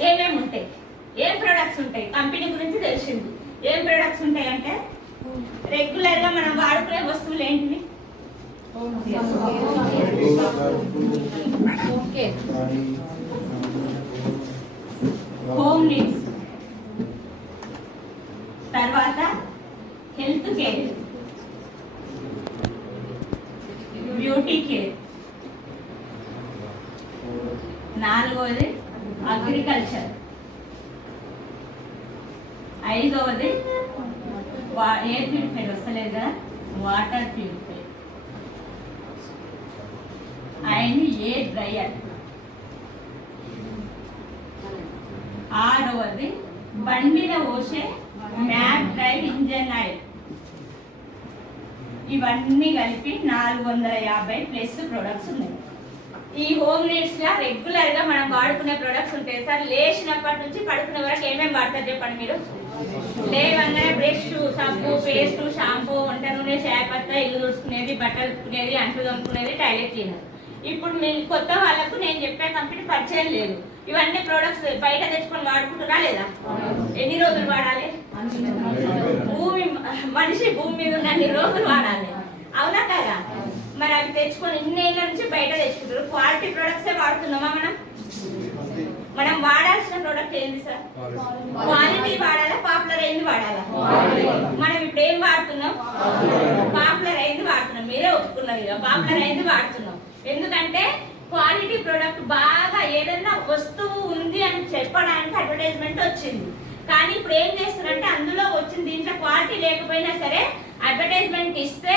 ఏమేమి ఉంటాయి, ఏం ప్రొడక్ట్స్ ఉంటాయి, కంపెనీ గురించి తెలిసింది. ఏం ప్రొడక్ట్స్ ఉంటాయి అంటే రెగ్యులర్ గా మనం వాడుకునే వస్తువులు ఏంటివి? హోమ్ నీడ్స్, తర్వాత హెల్త్ కేర్, బ్యూటీ కేర్, 4వది అగ్రికల్చర్, 5వది ఎయిర్ ప్యూరిఫైర్ వస్తలేదు కదా, water purifier, and air dryer, 6వది బండిలో పోసే మ్యాట్ డ్రైవ్ ఇంజన్ ఆయిల్. ఇవన్నీ కలిపి 450 ప్లస్ ప్రొడక్ట్స్ ఉన్నాయి. ఈ హోమ్ నీడ్స్ లా రెగ్యులర్ గా మనం వాడుకునే ప్రొడక్ట్స్ ఉంటాయి సార్. లేచినప్పటి నుంచి పడుకునే వరకు ఏమేమి వాడతారు చెప్పండి మీరు? లేవగానే బ్రష్, సబ్బు, పేస్ట్, షాంపూ, వంట నూనె, చాయపత్త, ఇల్లు తుడుచుకునేది, బట్టలు ఉతుకునేది, అంట్లు తోముకునేది, టాయిలెట్ క్లీనర్. ఇప్పుడు మీ కొత్త వాళ్ళకు నేను చెప్పే కంపెనీ పరిచయం లేదు. ఇవన్నీ ప్రొడక్ట్స్ బయట తెచ్చుకొని వాడుకుంటున్నా లేదా? ఎన్ని రోజులు వాడాలి? మనిషి భూమి మీద ఉన్న అన్ని రోజులు వాడాలి, అవునా కదా? మరి అవి తెచ్చుకొని ఇన్నేళ్ళ నుంచి బయట తెచ్చుకుంటారు. క్వాలిటీ ప్రొడక్ట్సే వాడుతున్నామా మనం వాడాల్సిన ప్రోడక్ట్ ఏంది సార్? క్వాలిటీ వాడాలా, పాపులర్ అయింది వాడాలా? మనం ఇప్పుడు ఏం వాడుతున్నాం? పాపులర్ అయింది వాడుతున్నాం. మీరే ఒప్పుకున్నారు ఇక పాపులర్ అయింది వాడుతున్నాం. ఎందుకంటే క్వాలిటీ ప్రోడక్ట్ బాగా ఏదైనా వస్తువు ఉంది అని చెప్పడానికి అడ్వర్టైజ్మెంట్ వచ్చింది. కానీ ఇప్పుడు ఏం చేస్తున్నారంటే అందులో వచ్చింది దీంట్లో క్వాలిటీ లేకపోయినా సరే అడ్వర్టైజ్మెంట్ ఇస్తే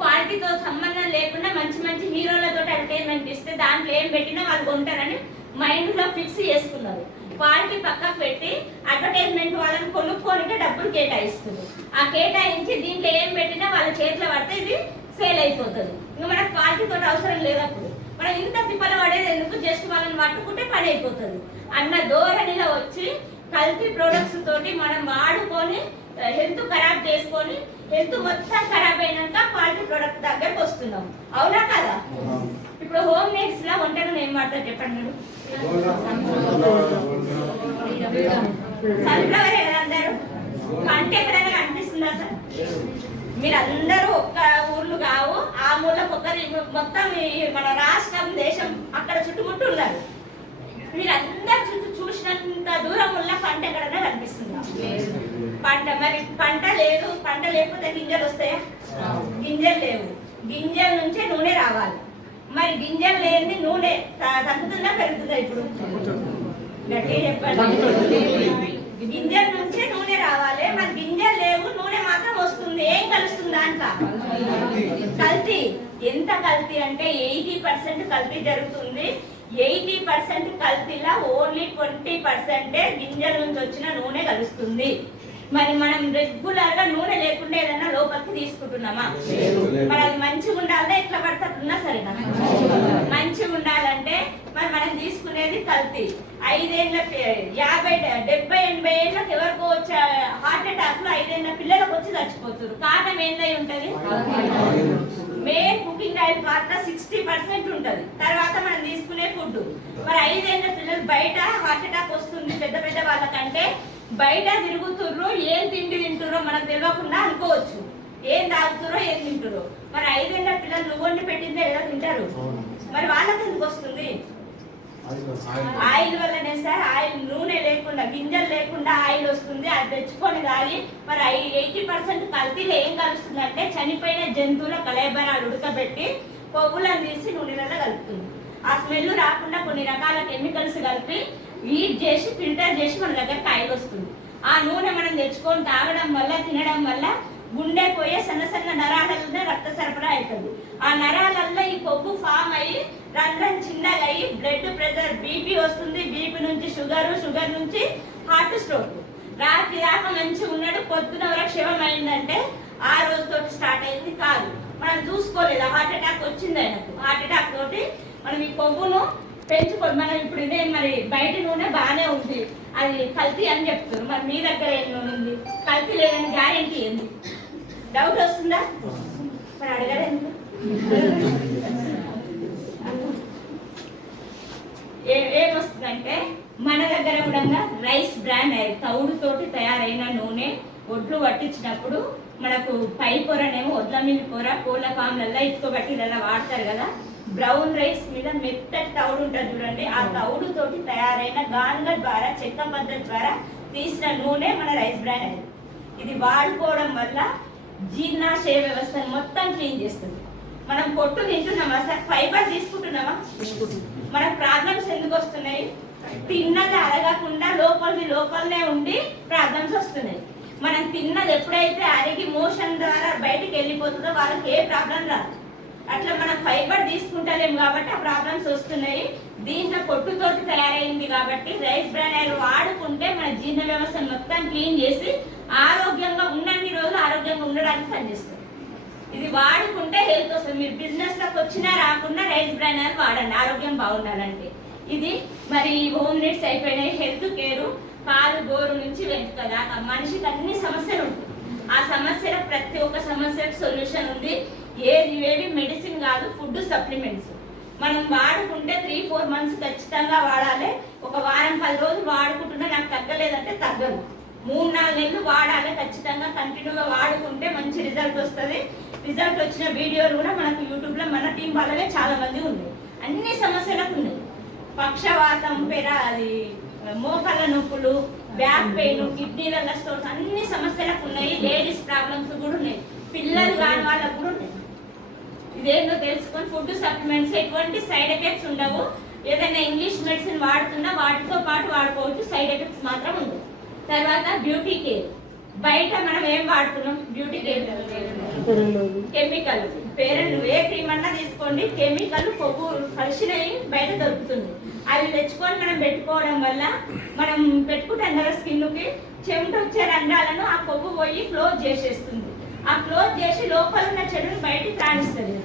క్వాలిటీతో సంబంధం లేకుండా మంచి మంచి హీరోలతో అడ్వర్టైజ్మెంట్ ఇస్తే దాంట్లో ఏం పెట్టినా వాళ్ళు కొంటారని మైండ్ లో ఫిక్స్ చేసుకున్నారు. క్వాలిటీ పక్కకు పెట్టి అడ్వర్టైజ్మెంట్ వాళ్ళని కొనుక్కోనికే డబ్బులు కేటాయిస్తుంది. ఆ కేటాయించి దీంట్లో ఏం పెట్టినా వాళ్ళ చేతిలో పడితే ఇది సేల్ అయిపోతుంది. ఇంకా మనకు క్వాలిటీతో అవసరం లేదప్పుడు మనం ఇంత తిప్పల పడేది ఎందుకు, జస్ట్ వాళ్ళని పట్టుకుంటే పని అయిపోతుంది అన్న ధోరణిలో వచ్చి కల్తీ ప్రొడక్ట్స్ తోటి మనం వాడుకొని హెల్త్ ఖరాబ్ చేసుకొని హెల్త్ మొత్తం ఖరాబ్ అయినాక క్వాలిటీ ప్రొడక్ట్ దగ్గరకు వస్తున్నాం, అవునా కదా? ఇప్పుడు హోమ్ మేడ్స్ లా వంటలు ఏం వాడతారు చెప్పండి మీరు? సన్ఫ్లవర్ అందరూ పంట ఎక్కడైనా కనిపిస్తుందా సార్? మీరు అందరూ ఒక్క ఊర్లు కావు, ఆ ఊర్లకు ఒకరి మొత్తం మన రాష్ట్రం దేశం అక్కడ చుట్టుముట్టు ఉన్నారు. మీరు అందరు చుట్టూ చూసినంత దూరం ఉన్న పంట ఎక్కడైనా కనిపిస్తుందా? పంట మరి పంట లేదు, పంట లేకపోతే గింజలు వస్తాయా? గింజలు లేవు, గింజల నుంచే నూనె రావాలి. మరి గింజలు లేని నూనె తగ్గుతుందా పెరుగుతుందా? ఇప్పుడు గట్టిగా చెప్పండి. గింజల నుంచే నూనె రావాలి, మరి గింజలు లేవు, నూనె మాత్రం వస్తుంది. ఏం కలుస్తుంది దాంట్లో? కల్తీ. ఎంత కల్తీ అంటే 80% కల్తీ జరుగుతుంది. 80% కల్తీలా ఓన్లీ 20% గింజల నుంచి వచ్చిన నూనె కలుస్తుంది. మరి మనం రెగ్యులర్ గా నూనె లేకుండా ఏదైనా లోపలికి తీసుకుంటున్నామా? మరి అది మంచిగా ఉండాలంటే ఎట్లా పడుతున్నా సరేనా? మంచిగా ఉండాలంటే మరి మనం తీసుకునేది కల్తీ. 5 ఏళ్ళ 50 70 80 ఏళ్ళకి ఎవరికో వచ్చే హార్ట్ అటాక్ లో 5 ఏళ్ళ పిల్లలకు వచ్చి చచ్చిపోతారు. కారణం ఏందై ఉంటది? మెయిన్ కుకింగ్ ఆయిల్ పాత్ర 60% ఉంటది. తర్వాత మనం తీసుకునే ఫుడ్. మరి 5 ఏళ్ళ పిల్లలు బయట హార్ట్ అటాక్ వస్తుంది పెద్ద పెద్ద వాళ్ళకంటే బయట తిరుగుతుర్రు, ఏం తిండి తింటుర్రో మనకు తెలియకుండా అనుకోవచ్చు. ఏం తాగుతుర్రో ఏం తింటుర్రో. మరి 5 ఏళ్ళ పిల్లలు నువ్వు వండి పెట్టిందే ఎలా తింటారు? మరి వాళ్ళకి ఎందుకు వస్తుంది? ఆయిల్ వల్లనే సార్. ఆయిల్ నూనె లేకుండా గింజలు లేకుండా ఆయిల్ వస్తుంది. అది తెచ్చుకొని తాగి మరి 80% కల్తీలో ఏం కలుస్తుంది అంటే చనిపోయిన జంతువుల కళేబరాలు ఉడకబెట్టి కొవ్వులను తీసి నూనెలలో కలుపుతుంది. ఆ స్మెల్ రాకుండా కొన్ని రకాల కెమికల్స్ కలిపి హీట్ చేసి ఫిల్టర్ చేసి మన దగ్గర ఆయిల్ వస్తుంది. ఆ నూనె మనం తెచ్చుకొని తాగడం వల్ల తినడం వల్ల గుండె పోయే సన్న సన్న నరాలలో రక్త సరఫరా అవుతుంది. ఆ నరాలలో ఈ కొవ్వు ఫామ్ అయ్యి రంధ్రం చిన్నగా అయ్యి బ్లడ్ ప్రెషర్ బీపీ వస్తుంది. బీపీ నుంచి షుగర్, షుగర్ నుంచి హార్ట్ స్ట్రోక్. రాత్రి దాకా మంచిగా ఉన్నాడు, పొద్దున వరకు శవం అయిందంటే ఆ రోజుతో స్టార్ట్ అయింది కాదు. మనం చూసుకోలేదు హార్ట్ అటాక్ వచ్చింది ఆయనకు. హార్ట్ అటాక్ తోటి మనం ఈ కొవ్వును పెంచుకోండి. మనం ఇప్పుడు ఇదే మరి బయట నూనె బాగానే ఉంది, అది కల్తీ అని చెప్తారు. మరి మీ దగ్గర ఏం నూనె ఉంది? కల్తీ లేదని గ్యారెంటీ ఏంది? డౌట్ వస్తుందా? మరి అడగలేదు. ఏమొస్తుందంటే మన దగ్గర కూడా రైస్ బ్రాండ్ తౌడుతోటి తయారైన నూనె ఒడ్లు పట్టించినప్పుడు మనకు పై పొరనేమో ఒడ్ల మీద పొర కోళ్ళ ఫామ్లలో ఇటుకోబట్టి ఇలా వాడతారు కదా. బ్రౌన్ రైస్ మీద మెత్తటి తౌడు ఉంటుంది చూడండి. ఆ తౌడు తోటి తయారైన గానుగ ద్వారా చెక్క పద్ధతి ద్వారా తీసిన నూనె మన రైస్ బ్రాండ్ అయింది. ఇది వాడుకోవడం వల్ల జీర్ణాశయ వ్యవస్థను మొత్తం క్లీన్ చేస్తుంది. మనం పొట్టు తింటున్నామా సార్? ఫైబర్ తీసుకుంటున్నామా? మనకు ప్రాబ్లమ్స్ ఎందుకు వస్తున్నాయి? తిన్నది అరగకుండా లోపలనే ఉండి ప్రాబ్లమ్స్ వస్తున్నాయి. మనం తిన్నది ఎప్పుడైతే అరిగి మోషన్ ద్వారా బయటికి వెళ్ళిపోతుందో వాళ్ళకి ఏ ప్రాబ్లం రాదు. అట్లా మనం ఫైబర్ తీసుకుంటలేము కాబట్టి ఆ ప్రాబ్లమ్స్ వస్తున్నాయి. దీంట్లో పొట్టుతోటి తయారైంది కాబట్టి రైస్ బ్రాన్ ఆయిల్ వాడుకుంటే మన జీర్ణ వ్యవస్థను మొత్తం క్లీన్ చేసి ఆరోగ్యంగా ఉన్నన్ని రోజులు ఆరోగ్యంగా ఉండడానికి పనిచేస్తుంది. ఇది వాడుకుంటే హెల్త్ వస్తుంది. మీరు బిజినెస్ లోకి వచ్చినా రాకుండా రైస్ బ్రాన్ ఆయిల్ వాడండి ఆరోగ్యం బాగుండాలంటే. ఇది మరి హోమ్ నీడ్స్ అయిపోయినాయి. హెల్త్ కేరు పాలు గోరు నుంచి వెంటుక దాకా మనిషికి అన్ని సమస్యలు ఉంటాయి. ఆ సమస్యల ప్రతి ఒక్క సమస్యకు సొల్యూషన్ ఉంది. ఏవి మెడిసిన్ కాదు, ఫుడ్ సప్లిమెంట్స్. మనం వాడుకుంటే 3-4 మంత్స్ ఖచ్చితంగా వాడాలి. ఒక వారం 10 రోజులు వాడుకుంటుంటే నాకు తగ్గలేదంటే తగ్గదు. 3-4 నెలలు వాడాలి ఖచ్చితంగా. కంటిన్యూగా వాడుకుంటే మంచి రిజల్ట్ వస్తుంది. రిజల్ట్ వచ్చిన వీడియోలు కూడా మనకు యూట్యూబ్లో మన టీం వాళ్ళవే చాలా మంది ఉన్నాయి. అన్ని సమస్యలకు ఉన్నాయి. పక్షవాతం, అది మోకాళ్ళ నొప్పులు, బ్యాక్ పెయిన్, కిడ్నీల స్టోన్స్, అన్ని సమస్యలకు ఉన్నాయి. లేడీస్ ప్రాబ్లమ్స్ కూడా ఉన్నాయి, పిల్లలు కాని వాళ్ళకు కూడా ఉన్నాయి. ఇదేందో తెలుసుకొని ఫుడ్ సప్లిమెంట్స్ ఎటువంటి సైడ్ ఎఫెక్ట్స్ ఉండవు. ఏదైనా ఇంగ్లీష్ మెడిసిన్ వాడుతున్నా వాటితో పాటు వాడుకోవచ్చు, సైడ్ ఎఫెక్ట్స్ మాత్రం ఉండవు. తర్వాత బ్యూటీ కేర్, బయట మనం ఏం వాడుతున్నాం? Beauty care chemical. పేరెంట్ ఏ క్రీమ్ అన్నా తీసుకోండి, కెమికల్ కొవ్వు కలిసినవి బయట దొరుకుతుంది. అవి తెచ్చుకొని మనం పెట్టుకోవడం వల్ల మనం పెట్టుకుంటాం కదా స్కిన్కి, చెమట వచ్చే రంధ్రాలను ఆ కొవ్వు పోయి క్లోజ్ చేసేస్తుంది. ఆ క్లోజ్ చేసి లోపల ఉన్న చెడుని బయటికి రాణిస్తుంది.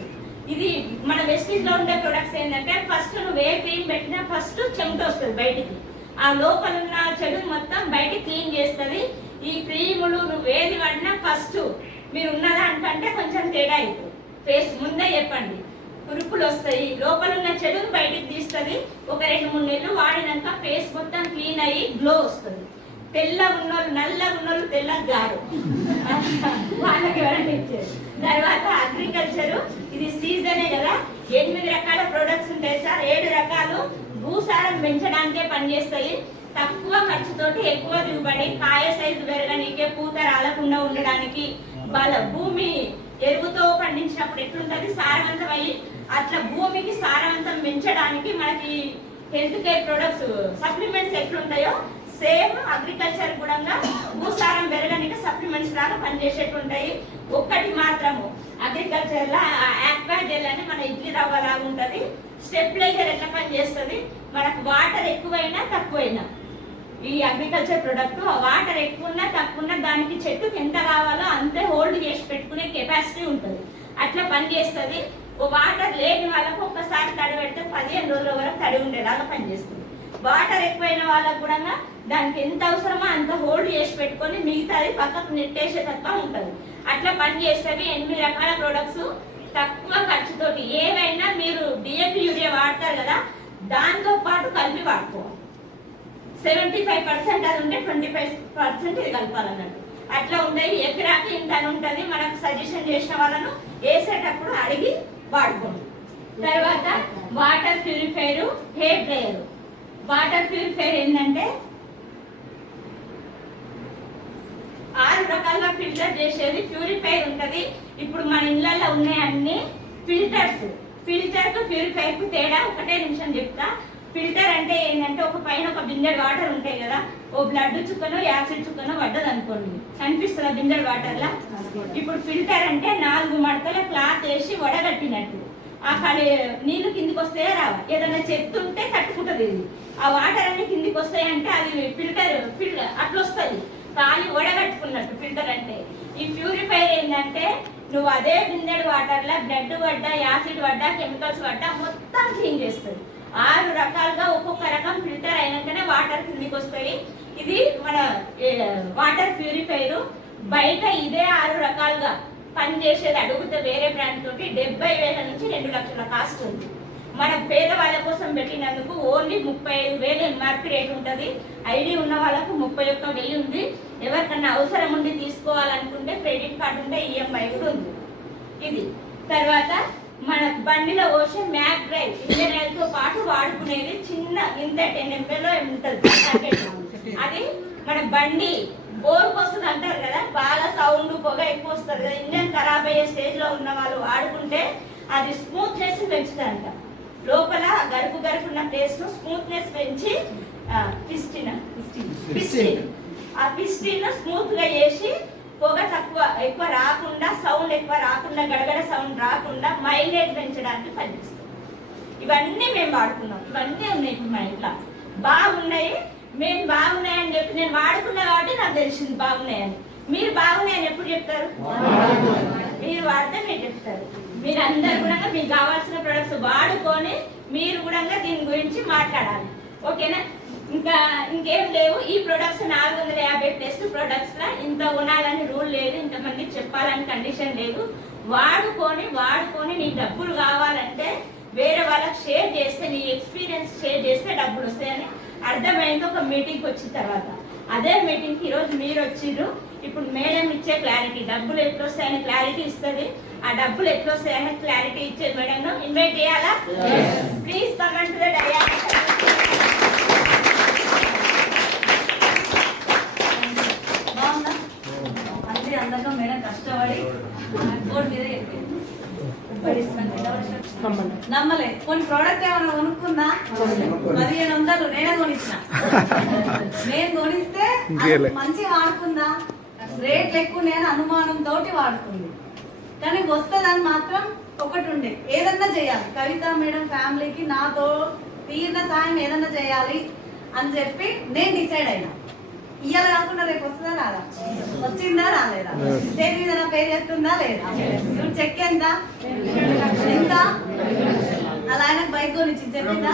ఇది మన వెస్టీజ్ లో ఉండే ప్రొడక్ట్స్ ఏంటంటే ఫస్ట్ నువ్వు ఏ క్రీమ్ పెట్టినా ఫస్ట్ చెమట వస్తుంది బయటికి, ఆ లోపల ఉన్న చెడుని మొత్తం బయటికి క్లీన్ చేస్తుంది. ఈ క్రీములు నువ్వు ఏది వాడినా ఫస్ట్ మీరు ఉన్నదానికంటే కొంచెం తేడా అవుతుంది. ఫేస్ ముందే చెప్పండి, కురుపులు వస్తాయి, లోపల ఉన్న చెడుని బయటికి తీస్తుంది. ఒక 2-3 నెలలు వాడినాక ఫేస్ మొత్తం క్లీన్ అయ్యి గ్లో వస్తుంది. తెల్ల ఉన్నోళ్ళు, నల్ల ఉన్నోళ్ళు తెల్లగా గారు వాళ్ళకి ఎవరైనా ఇచ్చారు. తర్వాత అగ్రికల్చర్, ఇది సీజనే కదా. 8 రకాల ప్రొడక్ట్స్ ఉంటాయి సార్. 7 రకాలు భూసారం పెంచడానికే పనిచేస్తాయి. తక్కువ ఖర్చుతోటి ఎక్కువ దిగుబడి, కాయ సైజు పెరగడానికి, పూత రాలకుండా ఉండడానికి, భూమి ఎరువుతో పండించినప్పుడు ఎట్లుంటది సారవంతం అయ్యి అట్లా భూమికి సారవంతం పెంచడానికి మనకి హెల్త్ కేర్ ప్రొడక్ట్స్ సప్లిమెంట్స్ ఎట్లుంటాయో సేమ్ అగ్రికల్చర్ కూడా భూసారం పెరగడానికి సప్లిమెంట్స్ లాగా పనిచేసేటుంటాయి. ఒక్కటి మాత్రము అగ్రికల్చర్ లో ఆక్వాజెల్ అని మన ఇడ్లీ రవ్వ లాగా ఉంటది. స్టెబిలైజర్ ఎట్లా పనిచేస్తుంది? మనకు వాటర్ ఎక్కువైనా తక్కువైనా ఈ అగ్రికల్చర్ ప్రొడక్ట్ వాటర్ ఎక్కువన్నా తక్కువన్నా దానికి చెట్టుకి ఎంత కావాలో అంతే హోల్డ్ చేసి పెట్టుకునే కెపాసిటీ ఉంటుంది. అట్లా పనిచేస్తుంది. వాటర్ లేని వాళ్ళకు ఒక్కసారి తడి పెడితే 15 రోజుల వరకు తడి ఉండేలాగా పనిచేస్తుంది. వాటర్ ఎక్కువైన వాళ్ళకు కూడా దానికి ఎంత అవసరమో అంత హోల్డ్ చేసి పెట్టుకొని మిగతాది పక్కకు నెట్టేసే తత్వం ఉంటుంది. అట్లా పనిచేసేవి 8 రకాల ప్రొడక్ట్స్ తక్కువ ఖర్చుతోటి. ఏవైనా మీరు డిఏపి యూరియా వాడతారు కదా, దాంతో పాటు కలిపి వాడుకోవాలి. 75% అది ఉంటే 25% ఇది కలపాలన్నట్టు. అట్లా ఉండేవి. ఎకరాకి ఇంత అని ఉంటుంది. మనకు సజెషన్ చేసిన వాళ్ళను వేసేటప్పుడు అడిగి వాడుకోండి. తర్వాత water purifier, hair dryer. Water purifier ఏంటంటే 6 రకాలుగా ఫిల్టర్ చేసేది ప్యూరిఫైర్ ఉంటది. ఇప్పుడు మన ఇళ్లలో ఉన్నాయి అన్ని ఫిల్టర్స్. ఫిల్టర్ కు ప్యూరిఫైర్ కు తేడా ఒకటే నిమిషం చెప్తా. ఫిల్టర్ అంటే ఏంటంటే ఒక పైన ఒక బిందెడ్ వాటర్ ఉంటాయి కదా, ఓ బ్లడ్ చుక్కనో యాసిడ్ చుక్కనో పడ్డది అనుకోండి, కనిపిస్తుందా బిందెడ్ వాటర్ లా? ఇప్పుడు ఫిల్టర్ అంటే 4 మడతల క్లాత్ వేసి వడగట్టినట్టు అక్కడ నీళ్లు కిందికి వస్తాయా రావా? ఏదైనా చెత్త ఉంటే తట్టుకుంటుంది ఇది. ఆ వాటర్ అన్ని కిందికి వస్తాయంటే అది ఫిల్టర్ అట్లా వస్తుంది, ఖాళీ వడగట్టుకున్నట్టు ఫిల్టర్ అంటే. ఈ ప్యూరిఫైర్ ఏంటంటే నువ్వు అదే బిందెడ్ వాటర్ లా బ్లడ్ పడ్డా, యాసిడ్ పడ్డా, కెమికల్స్ పడ్డా మొత్తం క్లీన్ చేస్తుంది. 6 రకాలుగా ఒక్కొక్క రకం ఫిల్టర్ అయినాకనే వాటర్ కిందికి వస్తాయి. ఇది మన వాటర్ ప్యూరిఫైర్. బయట ఇదే 6 రకాలుగా పనిచేసేది అడిగితే వేరే బ్రాండ్ తోటి 70,000 నుంచి 2 లక్షల కాస్ట్ ఉంది. మన పేదవాళ్ళ కోసం పెట్టినందుకు ఓన్లీ 35,000 ఎంఆర్పి రేట్ ఉంటుంది. ఐడి ఉన్న వాళ్ళకు 31,000 ఉంది. ఎవరికన్నా అవసరం ఉండి తీసుకోవాలనుకుంటే క్రెడిట్ కార్డు ఉంటే ఈఎంఐ కూడా ఉంది. ఇది తర్వాత మన బండిలో పోసే మ్యాక్ డ్రైవ్, ఇంజన్ ఆయిల్ తో పాటు వాడుకునేది చిన్న ఇంత 10 ml ఉంటుంది. అది మన బండి బోర్కు వస్తుంది అంటారు కదా, బాగా సౌండ్ పొగ ఎక్కువ వస్తుంది కదా, ఇంజన్ ఖరాబ్ అయ్యే స్టేజ్ లో ఉన్న వాళ్ళు వాడుకుంటే అది స్మూత్నెస్ పెంచుతుందంట. లోపల గరుపు ఉన్న ప్లేస్ ను స్మూత్నెస్ పెంచి ఆ పిస్టిన్ స్మూత్ గా చేసి పొగ ఎక్కువ రాకుండా, సౌండ్ ఎక్కువ రాకుండా, గడగడ సౌండ్ రాకుండా మైలేజ్ పెంచడానికి పనిచేస్తుంది. ఇవన్నీ మేము వాడుకున్నాం. ఇవన్నీ ఉన్నాయి ఇప్పుడు మా ఇంట్లో బాగున్నాయి. మేము బాగున్నాయని చెప్పి నేను వాడుకున్నా కాబట్టి నాకు తెలిసింది బాగున్నాయని. మీరు బాగున్నాయని ఎప్పుడు చెప్తారు? మీరు వాడితే మీరు చెప్తారు. మీరు అందరు కూడా మీకు కావాల్సిన ప్రొడక్ట్స్ వాడుకొని మీరు కూడా దీని గురించి మాట్లాడాలి. ఓకేనా? ఇంకేం లేవు. ఈ ప్రొడక్ట్స్ 450 టెస్ట్ ప్రొడక్ట్స్ లా ఇంత కొనాలని రూల్ లేదు, ఇంతమందికి చెప్పాలని కండిషన్ లేదు. వాడుకొని నీ డబ్బులు కావాలంటే వేరే వాళ్ళకి షేర్ చేస్తే, నీ ఎక్స్పీరియన్స్ షేర్ చేస్తే డబ్బులు వస్తాయని అర్థమైంది ఒక మీటింగ్కి వచ్చిన తర్వాత. అదే మీటింగ్కి ఈరోజు మీరు వచ్చిర్రు. ఇప్పుడు మేడం ఇచ్చే క్లారిటీ, డబ్బులు ఎట్లా వస్తాయని క్లారిటీ ఇస్తుంది. ఆ డబ్బులు ఎట్లా వస్తాయని క్లారిటీ ఇచ్చే మేడం ఇన్వైట్ చేయాలా? Please comment the dais. బాగుందా? అన్ని అందరిలో మేడం కష్టపడి బోర్డు మీద చెప్పింది. నమ్మలే. కొన్ని ప్రోడక్ట్ ఏమైనా కొనుక్కుందా? 1500 నేనే కొనిచ్చిన. నేను కొనిస్తే మంచి వాడుకుందా? రేట్లు ఎక్కువ నేను అనుమానంతో వాడుకుంది. కానీ వస్తుందని మాత్రం ఒకటి ఉండే, ఏదన్నా చేయాలి కవిత మేడం ఫ్యామిలీకి నాతో తీరిన సాయం ఏదన్నా చేయాలి అని చెప్పి నేను డిసైడ్ అయినా. ఇయ్యాల కాకుండా రేపు వస్తుందా రాదా? వచ్చిందా రాలేదా? స్టేజ్ మీద నా పేరు చెప్తుందా లేదా? ఇప్పుడు చెక్ ఎంత? అలా ఆయనకు బైక్ గురించి చెప్పిందా?